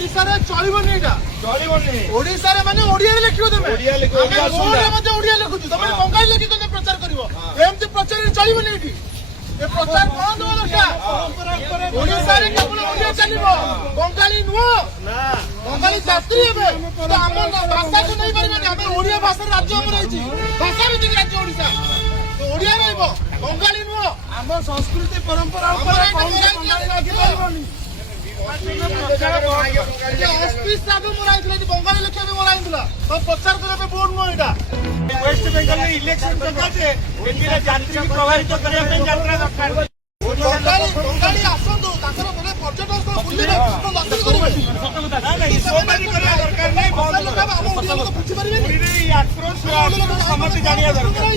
ओडिसा चलबनी ओडिसा माने ओडिया लिखो तुम ओडिया लिखुଛୁ तुम बंगाली लिखि प्रचार करिवो एमती प्रचार चलबनी एठी ए प्रचार बंद हो दरकार ओडिसा रे केवल ओडिया चलिबो बंगाली नुओ ना बंगाली शास्त्री हेबे तो हम भाषा को नहीं परिबे हम ओडिया भाषा राज्य हम रहिछि भाषा भित्तिक राज्य ओडिसा तो ओडिया रहइबो बंगाली नुओ हम संस्कृति परंपरा ऊपर बंगाली लागी परिबोनी बंगाली लिखा भी मराइला तो प्रचार करने बोर्ड नुह यहाँ वेस्ट बेंगल इलेक्शन सकाशे यात्री प्रभावित करने दरकार बंगाली आसतु पर्यटक बुलेंगे दरकार नहीं बुझीपारे आक्रोश समस्ते जाना दरकार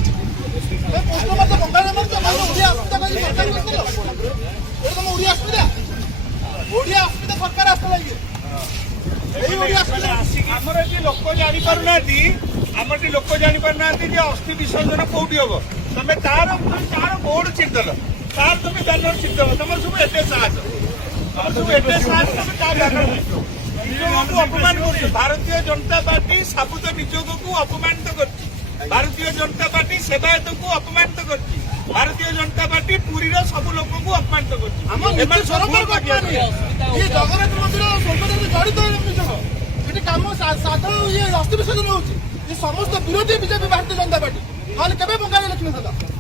ओडिया असुविधा ओडिया असुविधा सरकार आसला आमर ये लोक जापार आमर लोक जापार अस्थि विसर्जन कौटी हम तुम तार बोर्ड चिंतल तार तुम बैनर चिंतल तुम सब एत साहस तुम सब एत साहस तुम बैनर निजोग अपमान कर भारतीय जनता पार्टी सबुत निजोग को अपमानित कर भारतीय जनता पार्टी सेवायत को अपमानित कर भारतीय जनता पार्टी पुरी सब लोक को अपमानित कर जगन्नाथ मंदिर जड़ित कम साधारण ये अस्थि विसर्जन होती समस्त विरोधी बीजेपी भारतीय जनता पार्टी ना केवे बंगाली लिखी